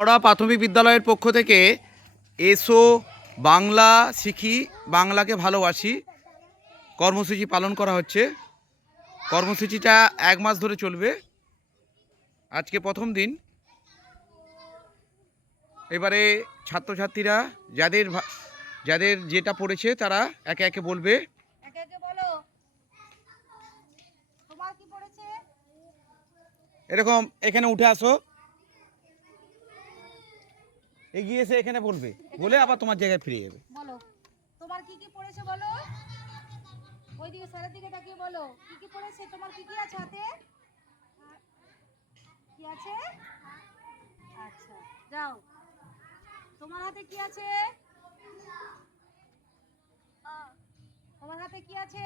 ওরা প্রাথমিক বিদ্যালয়ের পক্ষ থেকে এসো বাংলা শিখি বাংলাকে ভালোবাসি কর্মসূচি পালন করা হচ্ছে। কর্মসূচিটা 1 মাস ধরে চলবে। আজকে প্রথম দিন। এবারে ছাত্রছাত্রীরা যাদের যাদের যেটা পড়েছে তারা একে একে বলবে। একে একে বলো তোমার কি পড়েছে। এরকম এখানে উঠে আসো, এগিয়ে এসে এখানে বলবে, বলে আবার তোমার জায়গায় ফিরে যাবে। বলো তোমার কি কি পড়েছে বলো। ওইদিকে স্যারের দিকে তাকিয়ে বলো কি কি পড়েছে, তোমার কি কি আছে হাতে, কি আছে। আচ্ছা যাও, তোমার হাতে কি আছে, তোমার হাতে কি আছে।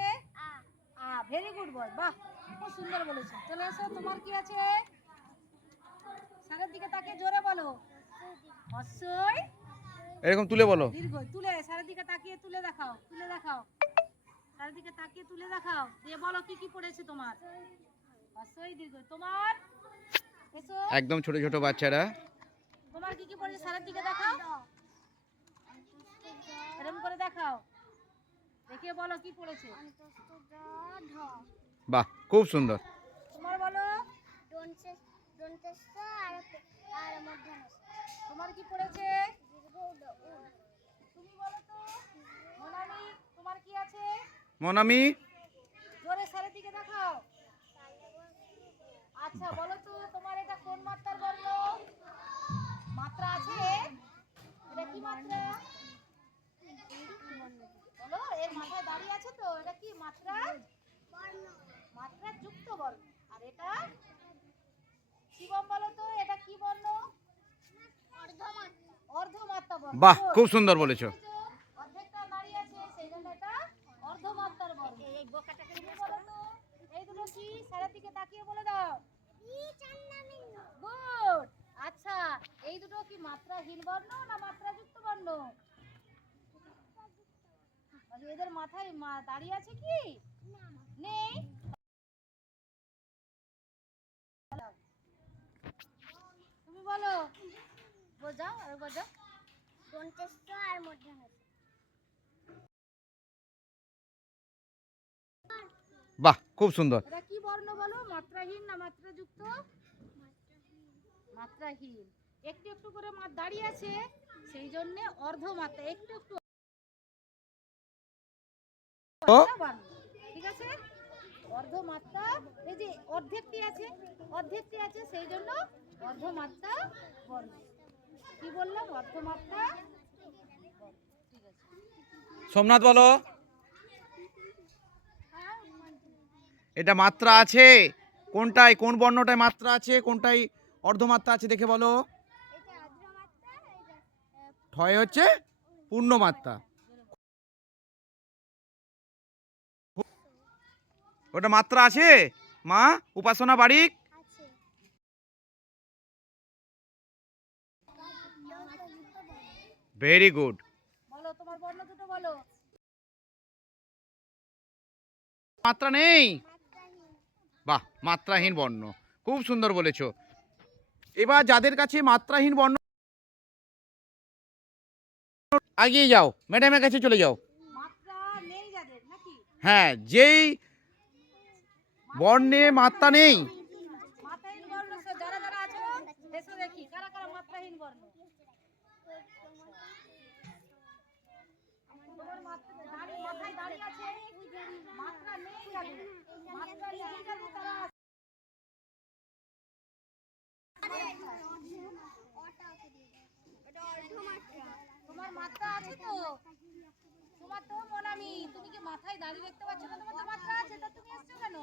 ভেরি গুড বয়, বাহ খুব সুন্দর বলেছো। চলে এসো, তোমার কি আছে। স্যারের দিকে তাকিয়ে জোরে বলো। অবশ্যই এরকম তুলে বলো। দীর্ঘ তুলে স্যারের দিকে তাকিয়ে তুলে দেখাও, তুলে দেখাও, স্যারের দিকে তাকিয়ে তুলে দেখাও, দিয়ে বলো কি কি পড়েছে তোমার। অবশ্যই দীর্ঘ। তোমার এসো, একদম ছোট ছোট বাচ্চারা। তোমার কি কি পড়েছে স্যারের দিকে দেখাও, এরকম করে দেখাও, দেখিয়ে বলো কি পড়েছে। বাহ খুব সুন্দর। তোমার বলো। তোমার কি পড়েছে, তুমি বলো তো। মোনামি তোমার কি আছে। মনামি জোরে স্যারের দিকে দেখাও। আচ্ছা বলো তো তোমার এটা কোন মাত্রার বর্ণ। মাত্রা আছে, এটা কি মাত্রা বলো। এর মাথায় দাঁড়িয়ে আছে তো, এটা কি মাত্রা। মাত্রা যুক্ত বর্ণ। আর এটা শিবম বলো তো এটা কি বর্ণ। অর্ধমাত্রা বর্ণ। বাহ খুব সুন্দর বলেছো। অর্ধেকটা দাঁড়িয়ে আছে সেই জন্য এটা অর্ধমাত্রার বর্ণ। এই বোকাটাকে তুমি বলো তো এই দুটো কি, স্যারের দিকে তাকিয়ে বলে দাও। গুড। আচ্ছা এই দুটো কি মাত্রাহীন বর্ণ না মাত্রাযুক্ত বর্ণ। এদের মাথায় দাঁড়িয়ে আছে কি নেই। তুমি বলো, বোঝাও আর বোঝাও। আর মধ্যে বাহ খুব সুন্দর। এটা কি বর্ণ বলো, মাত্রাহীন না মাত্রাযুক্ত। মাত্রাহীন। একটু একটু করে দাঁড়িয়ে আছে সেই জন্য অর্ধমাত্রা, একটু একটু ঠিক আছে। অর্ধমাত্রা এই যে অর্ধেকটি আছে, অর্ধেকটি আছে সেই জন্য অর্ধমাত্রা বর্ণ। কি বললাম, অর্ধমাত্রা। ঠিক আছে সোমনাথ বলো। এটা মাত্রা আছে কোনটায়, কোন বর্ণটায় মাত্রা আছে, কোনটায় অর্ধমাত্রা আছে দেখে বলো। ঠয় হচ্ছে পূর্ণমাত্রা। ওটা মাত্রা আছে মা উপাসনা বারিক। Very good. বলো তোমার বর্ণ দুটো বলো। মাত্রা নেই, বাহ মাত্রাহীন বর্ণ, খুব সুন্দর বলেছো। এবার যাদের কাছে মাত্রাহীন বর্ণ, এগিয়ে যাও, ম্যাডামের কাছে চলে যাও। মাত্রা নেই যাদের নাকি। হ্যাঁ, যেই বর্ণে মাত্রা নেই। মাত্রাহীন বর্ণ যারা যারা আছো এসো দেখি কারা কারা মাত্রাহীন বর্ণ। তোমার মাথায় দাঁড়িয়ে আছে, মাত্রা নেই যাদের, মাত্রা নেই যাদের তারা তোমার মাত্রা আছে তো। তোমার তো মনামি, তুমি কি মাথায় দাঁড়িয়ে দেখতে পাচ্ছ না, তোমার তো মাত্রা আছে, তা তুমি এসছো কেন।